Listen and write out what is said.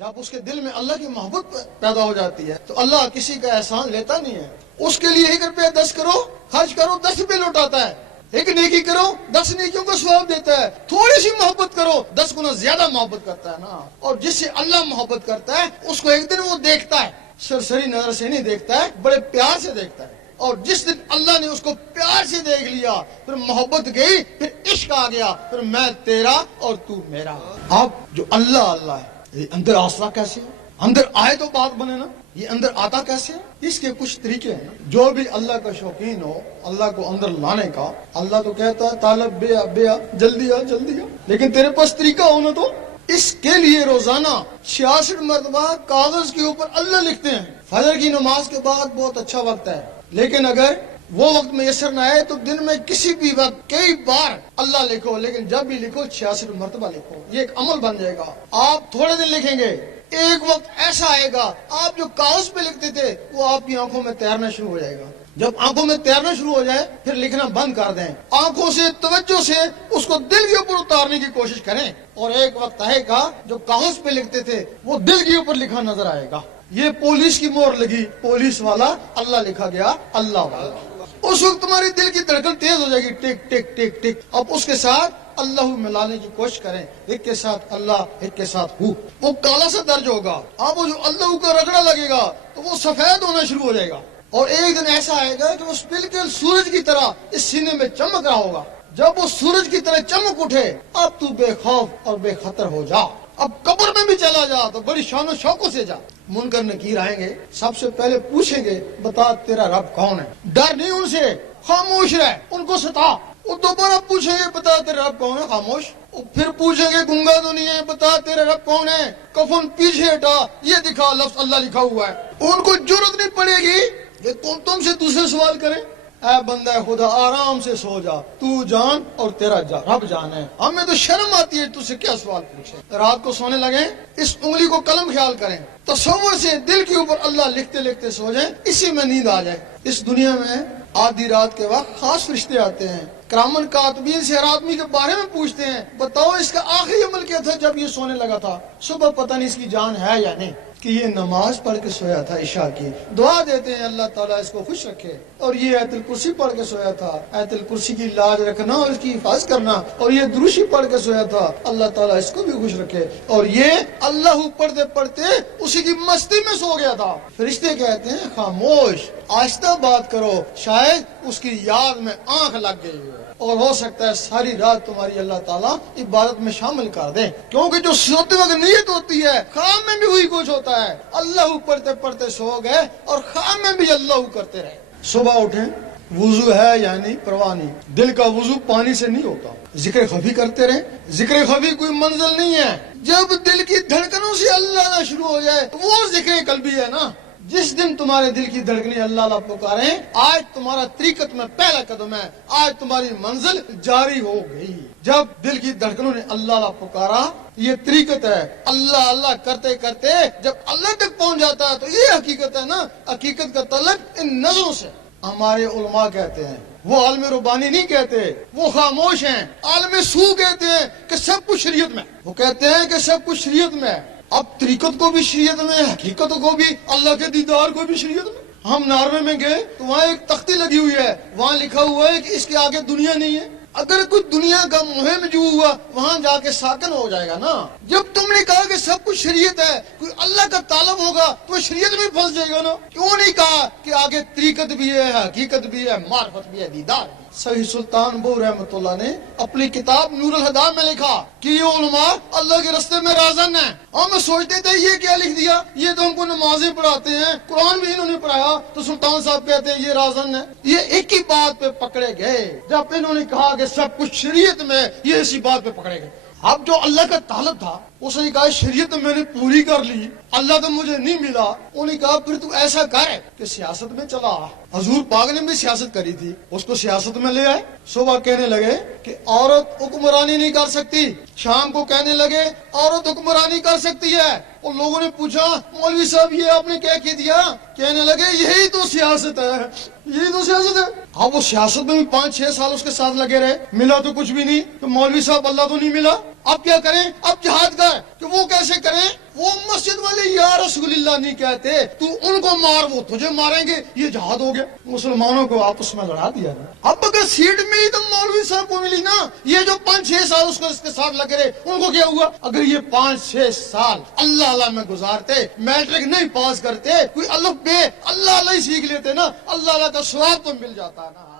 جب اس کے دل میں اللہ کی محبت پیدا ہو جاتی ہے تو اللہ کسی کا احسان لیتا نہیں ہے. اس کے لیے 1 روپیہ 10 کرو خرچ کرو 10 روپے لوٹاتا ہے. ایک نیکی کرو 10 نیکیوں کا ثواب دیتا ہے. تھوڑی سی محبت کرو 10 گنا زیادہ محبت کرتا ہے نا. اور جس سے اللہ محبت کرتا ہے اس کو ایک دن وہ دیکھتا ہے, سرسری نظر سے نہیں دیکھتا ہے, بڑے پیار سے دیکھتا ہے. اور جس دن اللہ نے اس کو پیار سے دیکھ لیا پھر محبت گئی, پھر عشق آ گیا, پھر میں تیرا اور تو میرا. اب جو اللہ اللہ ہے یہ اندر آسرا کیسے ہے؟ اندر آئے تو بات بنے نا. یہ اندر آتا کیسے ہے؟ اس کے کچھ طریقے ہیں. جو بھی اللہ کا شوقین ہو اللہ کو اندر لانے کا, اللہ تو کہتا ہے طالب بے آ جلدی آ جلدی آ, لیکن تیرے پاس طریقہ ہونا تو. اس کے لیے روزانہ 66 مرتبہ کاغذ کے اوپر اللہ لکھتے ہیں. فجر کی نماز کے بعد بہت اچھا وقت ہے, لیکن اگر وہ وقت میسر نہ آئے تو دن میں کسی بھی وقت کئی بار اللہ لکھو, لیکن جب بھی لکھو 66 مرتبہ لکھو. یہ ایک عمل بن جائے گا. آپ تھوڑے دن لکھیں گے, ایک وقت ایسا آئے گا آپ جو کاغذ پہ لکھتے تھے وہ آپ کی آنکھوں میں تیرنا شروع ہو جائے گا. جب آنکھوں میں تیرنا شروع ہو جائے پھر لکھنا بند کر دیں. آنکھوں سے توجہ سے اس کو دل کے اوپر اتارنے کی کوشش کریں, اور ایک وقت آئے گا جو کاغذ پہ لکھتے تھے وہ دل کے اوپر لکھا نظر آئے گا. یہ پولیس کی مہر لگی, پولیس والا اللہ لکھا گیا اللہ والا. اس وقت تمہاری دل کی دھڑکن تیز ہو جائے گی, ٹک ٹک ٹک ٹک. اب اس کے ساتھ اللہ ملانے کی کوشش کریں, ایک کے ساتھ اللہ ایک کے ساتھ ہو. وہ کالا سا درج ہوگا. اب وہ جو اللہ کا رگڑا لگے گا تو وہ سفید ہونا شروع ہو جائے گا, اور ایک دن ایسا آئے گا کہ وہ بالکل سورج کی طرح اس سینے میں چمک رہا ہوگا. جب وہ سورج کی طرح چمک اٹھے اب تو بے خوف اور بے خطر ہو جا. اب قبر میں بھی چلا جا تو بڑی شان و شوقوں سے جا. منکر نکیر آئیں گے, سب سے پہلے پوچھیں گے بتا تیرا رب کون ہے. ڈر نہیں ان سے, خاموش رہ, ان کو ستا. وہ دوبارہ پوچھیں گے بتا تیرا رب کون ہے, خاموش. پھر پوچھیں گے گنگا تو نہیں ہے, بتا تیرا رب کون ہے. کفن پیچھے ہٹا, یہ دکھا لفظ اللہ لکھا ہوا ہے. ان کو جرت نہیں پڑے گی کہ تم سے دوسرے سوال کریں. اے بندہ خدا آرام سے سو جا, تو جان اور تیرا رب جان ہے. ہمیں تو شرم آتی ہے تجھ سے کیا سوال پوچھے. رات کو سونے لگے اس انگلی کو قلم خیال کریں, تصور سے دل کے اوپر اللہ لکھتے لکھتے سو جائیں, اسی میں نیند آ جائے. اس دنیا میں آدھی رات کے وقت خاص فرشتے آتے ہیں, کرامن کاتبین سے ہر آدمی کے بارے میں پوچھتے ہیں بتاؤ اس کا آخری عمل کیا تھا جب یہ سونے لگا تھا. صبح پتہ نہیں اس کی جان ہے یا نہیں, کہ یہ نماز پڑھ کے سویا تھا عشاء کی. دعا دیتے ہیں اللہ تعالیٰ اس کو خوش رکھے. اور یہ آیت الکرسی پڑھ کے سویا تھا, آیت الکرسی کی لاج رکھنا اور اس کی حفاظت کرنا. اور یہ دروشی پڑھ کے سویا تھا, اللہ تعالیٰ اس کو بھی خوش رکھے. اور یہ اللہ پڑھتے پڑھتے اسی کی مستی میں سو گیا تھا. فرشتے کہتے ہیں خاموش, آہستہ بات کرو, شاید اس کی یاد میں آنکھ لگ گئی ہے, اور ہو سکتا ہے ساری رات تمہاری اللہ تعالیٰ عبادت میں شامل کر دے. کیونکہ جو سوتے وقت نیت ہوتی ہے خواب میں بھی وہی کچھ ہوتا ہے. اللہ پڑھتے پڑھتے سو گئے اور خواب میں بھی اللہ کرتے رہے. صبح اٹھیں, وضو ہے یا نہیں پرواہ نہیں. دل کا وضو پانی سے نہیں ہوتا. ذکر خفی کرتے رہیں. ذکر خفی کوئی منزل نہیں ہے. جب دل کی دھڑکنوں سے اللہ نہ شروع ہو جائے تو وہ ذکر قلبی ہے نا. جس دن تمہارے دل کی دھڑکنیں اللہ اللہ پکاریں, آج تمہارا طریقت میں پہلا قدم ہے, آج تمہاری منزل جاری ہو گئی. جب دل کی دھڑکنوں نے اللہ اللہ پکارا, یہ طریقت ہے. اللہ اللہ کرتے کرتے جب اللہ تک پہنچ جاتا ہے تو یہ حقیقت ہے نا. حقیقت کا تعلق ان نظروں سے. ہمارے علماء کہتے ہیں, وہ عالم ربانی نہیں کہتے, وہ خاموش ہیں. عالم سو کہتے ہیں کہ سب کچھ شریعت میں. وہ کہتے ہیں کہ سب کچھ شریعت میں. اب طریقت کو بھی شریعت میں, حقیقت کو بھی, اللہ کے دیدار کو بھی شریعت میں. ہم ناروے میں گئے تو وہاں ایک تختی لگی ہوئی ہے, وہاں لکھا ہوا ہے کہ اس کے آگے دنیا نہیں ہے. اگر کوئی دنیا کا مہم جو ہوا وہاں جا کے ساکن ہو جائے گا نا. جب تم نے کہا کہ سب کچھ شریعت ہے, کوئی اللہ کا طالب ہوگا تو شریعت میں پھنس جائے گا نا. کیوں نہیں کہا کہ آگے طریقت بھی ہے, حقیقت بھی ہے, معرفت بھی ہے, دیدار بھی. صحیح سلطان بو رحمۃ اللہ نے اپنی کتاب نور الہدی میں لکھا کہ یہ علماء اللہ کے راستے میں رازن ہیں. ہم سوچتے تھے یہ کیا لکھ دیا, یہ تو ہم کو نمازیں پڑھاتے ہیں, قرآن بھی انہوں نے پڑھایا, تو سلطان صاحب کہتے ہیں یہ رازن ہے. یہ ایک ہی بات پہ پکڑے گئے. جب انہوں نے کہا کہ سب کچھ شریعت میں, یہ اسی بات پہ پکڑے گئے. اب جو اللہ کا طالب تھا اس نے کہا شریعت میں نے پوری کر لی, اللہ تو مجھے نہیں ملا. انہوں نے کہا پھر تو ایسا کر کہ سیاست میں چلا. حضور پاک نے بھی سیاست کری تھی, اس کو سیاست میں لے آئے. صبح کہنے لگے کہ عورت حکمرانی نہیں کر سکتی, شام کو کہنے لگے عورت حکمرانی کر سکتی ہے. اور لوگوں نے پوچھا مولوی صاحب یہ آپ نے کیا کہہ دیا؟ کہنے لگے یہی تو سیاست ہے, یہی تو سیاست ہے. اب وہ سیاست میں بھی 5-6 سال اس کے ساتھ لگے رہے, ملا تو کچھ بھی نہیں. تو مولوی صاحب اللہ تو نہیں ملا. اب کیا کریں؟ اب جہاد کا ہے کہ وہ کیسے کریں؟ وہ مسجد والے یا رسول اللہ نہیں کہتے، تو ان کو مار وہ تجھے ماریں گے، یہ جہاد ہو گیا۔ مسلمانوں کو آپس میں لڑا دیا نا۔ اب اگر سیٹ ملی تو مولوی صاحب کو ملی نا، یہ جو 5-6 سال اس کے ساتھ لگے رہے ان کو کیا ہوا؟ اگر یہ 5-6 سال اللہ اللہ میں گزارتے، میٹرک نہیں پاس کرتے، کوئی الف بے اللہ اللہ ہی سیکھ لیتے نا، اللہ اللہ کا ثواب تو مل جاتا نا۔